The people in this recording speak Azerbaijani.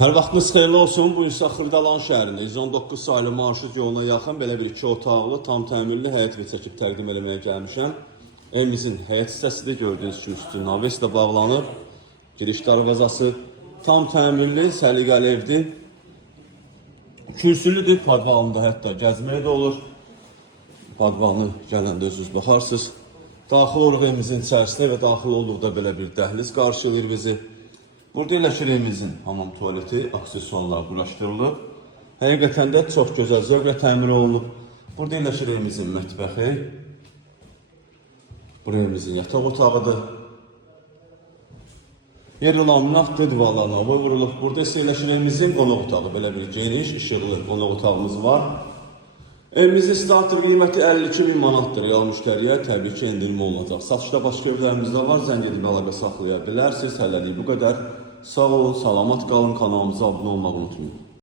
Hər vaxtınız xeyirli olsun. Bu isə Xırdalan şəhərində 119 saylı marşrut yoluna yaxın belə bir 2 otaqlı, tam təmirli həyət evi çəkib təqdim etməyə gəlmişəm. Evimizin həyət hissəsidir. Gördüyünüz kimi üstü naveslə bağlanıb. Giriş darvazası tam təmirli, səliqəli evdir. Kürsülüdür, podvalında hətta gəzməyə də olur. Podvalını gələndə özünüz baxarsınız. Daxil oluq evimizin içərisinə və daxil olduqda belə bir dəhliz qarşılayır bizi. Burada yerləşir evimizin hamam tualeti, aksesuarlar quraşdırılıb. Həqiqətən də çox gözəl zövqlə təmir olunub. Burada yerləşir evimizin mətbəxi. Buraya evimizin yataq otağıdır. Yerli laminatlı divarlarına boy vurulub. Burada isə yerləşir evimizin qonaq otağı. Belə bir geniş, işıqlı qonaq otağımız var. Evimizin starter qiyməti 52.000 manatdır. Real müştəriyə təbii ki, endirim olunacaq. Satışda başqa evlərimizdə var. Zəng edib əlaqə saxlaya bilərsiniz. Hələlik bu qədər. Sağ olun, salamat qalın. Kanalımıza abunə olmağı unutmayın.